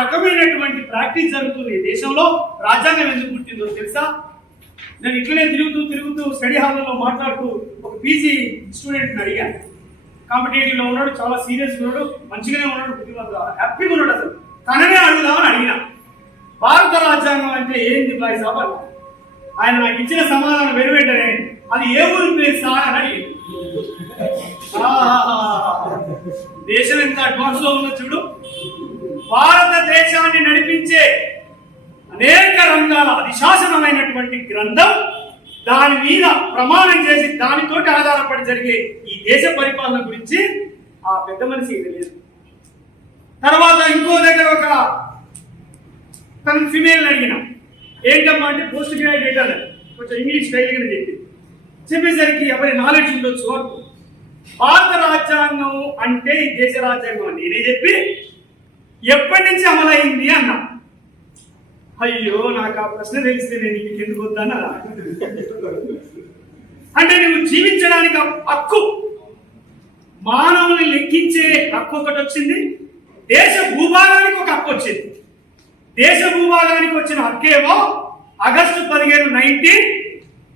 Practice జరుగుతుంది. ఈ దేశంలో రాజ్యాంగం ఎందుకు పుట్టిందో తెలుసా? నేను ఇట్లనే తిరుగుతూ తిరుగుతూ స్టడీ హాల్లో మాట్లాడుతూ ఒక పీజీ స్టూడెంట్ని అడిగాను కాంపిటేటివ్లో ఉన్నాడు చాలా సీరియస్ ఉన్నాడు మంచిగానే ఉన్నాడు బుద్ధిమంతుడు హ్యాపీగా ఉన్నాడు అసలు. తననే అడుగుదామని అడిగిన. భారత రాజ్యాంగం అంటే ఏంది బాయ్ సాబ్ ఆయన నాకు ఇచ్చిన సమాధానం వెనువెంటనే అది ఏ ఊరి ప్లేస్ సార్ అని అడిగింది. దేశం ఎంత అడ్వాన్స్లో ఉందో చూడు. భారతదేశాన్ని నడిపించే అనేక రంగాల అధిశాసనమైనటువంటి గ్రంథం దాని మీద ప్రమాణం చేసి దానితోటి ఆధారపడి జరిగే ఈ దేశ పరిపాలన గురించి ఆ పెద్ద మనిషి తెలియదు. తర్వాత ఇంకో దగ్గర ఒక తన ఫిమేల్ అడిగిన. ఏంటమ్మా అంటే పోస్ట్ గ్రాడ్యుయేట్ అని. కొంచెం ఇంగ్లీష్ స్టైల్గానే చెప్పి. చెప్పేసరికి ఎవరి నాలెడ్జ్ ఉండొచ్చు భారత రాజ్యాంగం అంటే ఈ దేశ రాజ్యాంగం అని నేనే చెప్పి ఎప్పటి నుంచి అమలైంది అన్నా? అయ్యో నాకు ఆ ప్రశ్న తెలిస్తే నేను నీకు ఎందుకు వద్దానా అంటే నువ్వు జీవించడానికి హక్కు మానవుని లెక్కించే హక్కు ఒకటి వచ్చింది దేశ భూభాగానికి ఒక హక్కు వచ్చింది. దేశ భూభాగానికి వచ్చిన హక్కేమో ఆగస్టు పదిహేను నైన్టీన్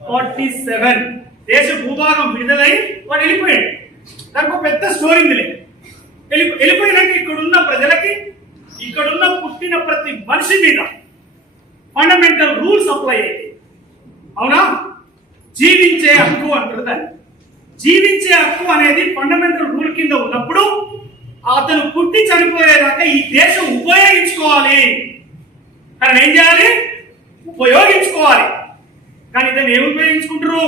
ఫార్టీ సెవెన్ దేశ భూభాగం విడుదలై వాడు వెళ్ళిపోయాడు. దానికి ఒక పెద్ద స్టోరీ ఉందిలే వెళ్ళి వెళ్ళిపోయినాక ఇక్కడున్న ప్రజలకి ఇక్కడున్న పుట్టిన ప్రతి మనిషి మీద ఫండమెంటల్ రూల్స్ అప్లై అయ్యాయి. అవునా? జీవించే హక్కు అంటారు దాన్ని జీవించే హక్కు అనేది ఫండమెంటల్ రూల్ కింద ఉన్నప్పుడు అతను పుట్టి చనిపోయేదాకా ఈ దేశం ఉపయోగించుకోవాలి. కానీ ఏం చేయాలి? ఉపయోగించుకోవాలి. కానీ దాన్ని ఏమి ఉపయోగించుకుంటారు?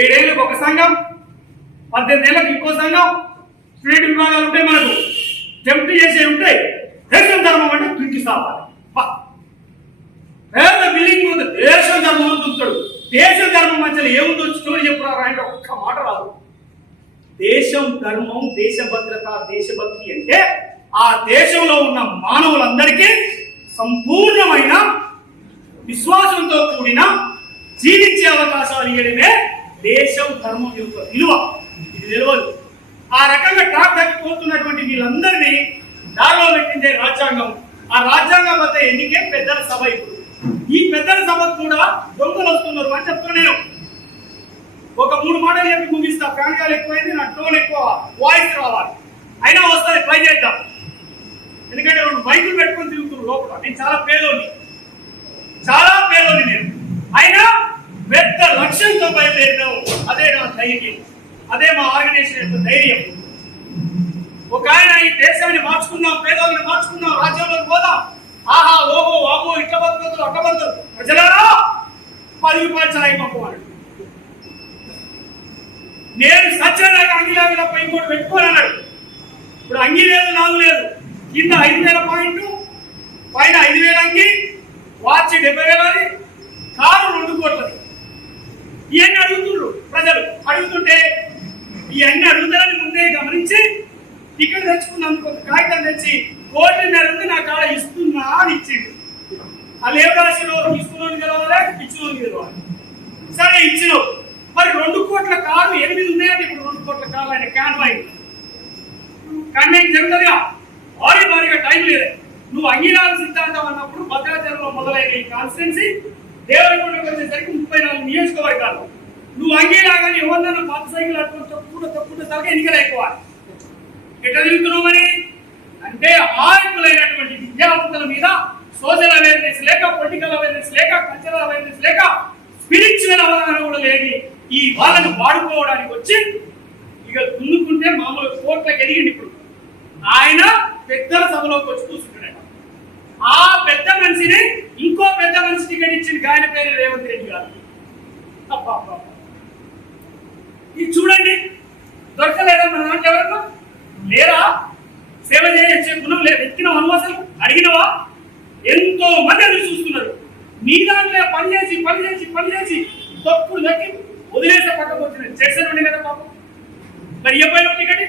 ఏడేళ్ళకి ఒక సంఘం పద్దెనిమిది ఏళ్ళకి ఇంకో సంఘం స్టూడెంట్ విభాగాలు ఉంటాయి మనకు. టెంప్ట్ చేసే ఉంటాయి దేశం ధర్మం అంటే దుంకి సావాలి పేద బిల్డింగ్ ఉంది దేశ ధర్మం చూస్తాడు దేశ ధర్మం మధ్యలో ఏముందో స్టోరీ చెప్పురా అంటే ఒక్క మాట రాదు. దేశం ధర్మం దేశ భద్రత దేశభక్తి అంటే ఆ దేశంలో ఉన్న మానవులందరికీ సంపూర్ణమైన విశ్వాసంతో కూడిన జీవించే అవకాశాలు ఇవ్వడమే దేశం ధర్మం యొక్క విలువ. ఇది తెలియదు. ఆ రకంగా టాక్ తగ్గిపోతున్నటువంటి వీళ్ళందరినీ దారిలో పెట్టిందే రాజ్యాంగం. ఆ రాజ్యాంగం వద్ద ఎన్నికే పెద్దల సభ ఇప్పుడు. ఈ పెద్దల సభకు కూడా దొంగలు వస్తున్నారు అని చెప్తున్నా నేను. ఒక మూడు మాటలు చెప్పి ముగిస్తా. ప్రాణాలు ఎక్కువైంది నా టోన్ ఎక్కువ వాయిస్ రావాలి. అయినా వస్తుంది ట్రై చేద్దాం. ఎందుకంటే రెండు బైకులు పెట్టుకొని తిరుగుతున్నాను లోపల. నేను చాలా పేదోని. చాలా పేదోని నేను. అయినా పెద్ద లక్ష్యంతో బయలుదేరినావు. అదే నా ధైర్యం. అదే మా ఆర్గనైజేషన్ యొక్క ధైర్యం. ఒక ఆయన ఈ దేశాన్ని మార్చుకుందాం పేదోళ్ళని మార్చుకుందాం రాజ్యంలోకి పోదాం. ఆహా ఓహో వామో ఇట్ల బతుకులు అట్ట ప్రజలారా పది రూపాయలు చాయ్ నేను సత్యనారాయణ అంగిలాగిన పై ఇంకోటి పెట్టుకోనన్నాడు. ఇప్పుడు అంగి లేదు నాలుగు లేదు కింద ఐదు వేల పాయింట్ పైన ఐదు వేల అంగి వాచ్ డెబ్బై వేలని కారు రెండు కోట్లది. ఇవన్నీ అడుగుతుండ్రు ప్రజలు. అడుగుతుంటే ఇవన్నీ అడుగుతారని ముందే గమనించి ఇక్కడ తెచ్చుకున్నందుకు ఒక కాగితం తెచ్చి కోటిన్నర ఉంది నా కాడ ఇస్తున్నా అని ఇచ్చిండు. వాళ్ళు ఏం రాసిరో తీసుకున్నాను గెలవాలి? ఇచ్చినోని గెలవాలి? సరే ఇచ్చినావు మరి రెండు కోట్ల కారు ఎనిమిది ఉన్నాయంటే ఇప్పుడు రెండు కోట్ల కారు ఆయన క్యాన్ అయింది. నేను జరుగుతుందిగా భారీ భారీగా టైం లేదు. నువ్వు అంగీకార సిద్ధాంతం అన్నప్పుడు భద్రాచలంలో మొదలైన ఈ కాన్స్టిట్యున్సీ దేవరకొండకు వచ్చేసరికి ముప్పై నాలుగు నియోజకవర్గాలు. నువ్వు అంగీలాగానే ఎవరినైనా పాత సైకిల్ అటువంటి తక్కువ తక్కువ సరిగా ఎన్నికలు ఎక్కువ ఎట్లా తిరుగుతున్నావు అంటే అమాయకులైనటువంటి విద్యావంతుల మీద సోషల్ అవేర్నెస్ లేక పొలిటికల్ అవేర్నెస్ లేక కల్చరల్ అవేర్నెస్ లేక స్పిరిచువల్ అవగాహన కూడా లేని ఈ వాళ్ళని వాడుకోవడానికి వచ్చి ఇక దున్నుకుంటే మామూలు కోట్లకు ఎదిగింది ఇప్పుడు. ఆయన పెద్దల సభలోకి వచ్చి కూర్చుంటున్నాడు. ఆ పెద్ద మనిషిని ఇంకో పెద్ద మనిషి టికెట్ ఇచ్చింది ఆయన పేరు రేవంత్ రెడ్డి గారు. ఇది చూడండి. పని చేసి పని చేసి తప్పు చేసి తప్పుడు దక్కి వదిలేసే పక్కకు వచ్చింది చేసాను ఉండే కదా పాపం. మరి ఏ పైన టికెట్?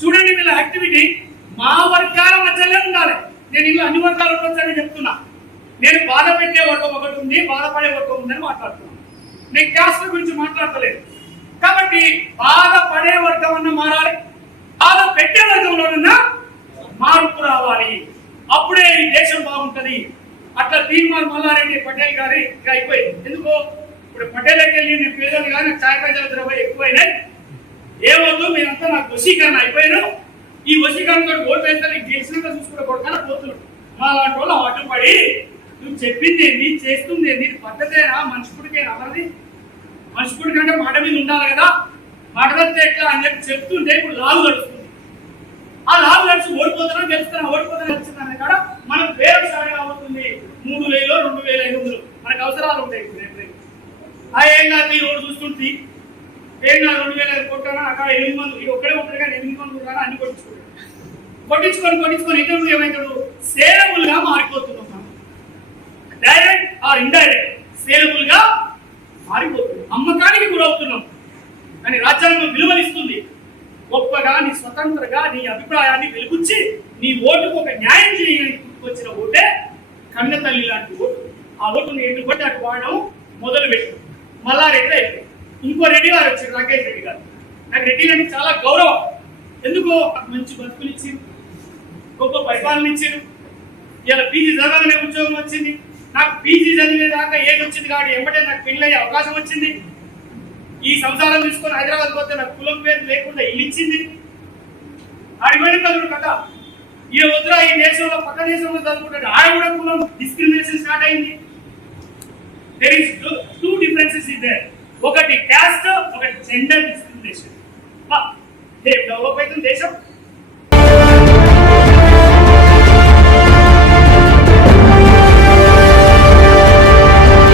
చూడండి వీళ్ళ యాక్టివిటీ మా వర్గాల మధ్యలో ఉండాలి. నేను ఇలా అన్ని వర్గాలు ఉండొచ్చని చెప్తున్నా. నేను బాధ పెట్టే వర్గం ఒకటి ఉంది బాధపడే వర్గం ఉందని మాట్లాడుతున్నాను నేను క్యాస్ట్ గురించి మాట్లాడతలేదు. కాబట్టి బాధపడే వర్గం అన్న మారాలి. బాధ పెట్టే వర్గంలోనన్నా మార్పు రావాలి. అప్పుడే ఈ దేశం బాగుంటది. అట్లా తీర్మాన్ మల్లారెడ్డి పటేల్ గారి ఇక అయిపోయింది. ఎందుకో? ఇప్పుడు పటేల్ అయితే నేను పేదలు కానీ చాయ్ పైసలు ద్రవ్య ఎక్కువైనాయి ఏమవుతుందో మీరంతా నాకు వశీకరణ అయిపోయాను ఈ వశీకరణతో ఓటు వేస్తే నీకు గెలిచినాక చూసుకుంటే పోతున్నాడు. మా లాంటి వాళ్ళు అటు పడి నువ్వు చెప్పింది ఏంది? చేస్తుంది ఏంది? పద్ధతేనా? మనుషుడికే అన్నది మనుషుడి కంటే మాట మీద ఉండాలి కదా. మాట ఎట్లా? అని చెప్పి చెప్తుంటే ఇప్పుడు లావు గడుస్తుంది ఆ లావు నడిచి ఓడిపోతున్నా గెలుస్తున్నా ఓడిపోతున్నా గెలుస్తున్నా కాడ మనకు వేరే సారి అవుతుంది మూడు వేలు రెండు వేల ఐదు వందలు మనకు అవసరాలు ఉంటాయి ఇప్పుడు రేపు రేపు. ఆ రోడ్డు చూస్తుంటే ఏం రెండు వేల కొట్టానా? అక్కడ ఎనిమిది మంది ఈ ఒక్కడే ఉంటాడు కానీ ఎనిమిది మంది ఉంటారా అన్ని కొట్టించుకుంటాడు కొట్టించుకొని కొట్టించుకొని ఇతరులు ఏమవుతాడు సేలబుల్గా మారిపోతున్నాం మనం. డైరెక్ట్ ఆర్ ఇండైరెక్ట్ సేలబుల్గా మారిపోతుంది అమ్మకానికి గురవుతున్నాం. కానీ రాజ్యాంగం విలువనిస్తుంది. గొప్పగా నీ స్వతంత్రగా నీ అభిప్రాయాన్ని వెలుగుచ్చి నీ ఓటుకు ఒక న్యాయం చేయడానికి వచ్చిన ఓటే కన్న తల్లి లాంటి ఓటు. ఆ ఓటును ఎన్నుకొని అటు వాడడం మొదలు పెట్టు మళ్ళా రెడ్డి ఇంకో రెడ్డి గారు వచ్చారు రాకేష్ రెడ్డి గారు. నాకు రెడ్డి గారికి చాలా గౌరవం. ఎందుకో మంచి బతుకునిచ్చి గొప్ప పరిపాలన ఇచ్చారు ఇలా పీజీ చదవగానే ఉద్యోగం వచ్చింది. నాకు పీజీ చదివేదాకా ఏది వచ్చింది కాబట్టి ఎంబటే నాకు పెళ్ళయ్యే అవకాశం వచ్చింది. ఈ సంసారం తీసుకొని హైదరాబాద్ పోతే నాకు కులం పేరు లేకుండా ఇల్లు ఇచ్చింది. ఆడిపోయిన కదుడు కథ. ఈ వద్దురా ఈ దేశంలో పక్క దేశంలో చదువుకుంటాడు ఆడ కూడా కులం డిస్క్రిమినేషన్ స్టార్ట్ అయింది. There is two differences in there ఒకటి క్యాస్ట్ ఒకటి జెండర్ డిస్క్రిమినేషన్ డెవలప్ అవుతుంది దేశం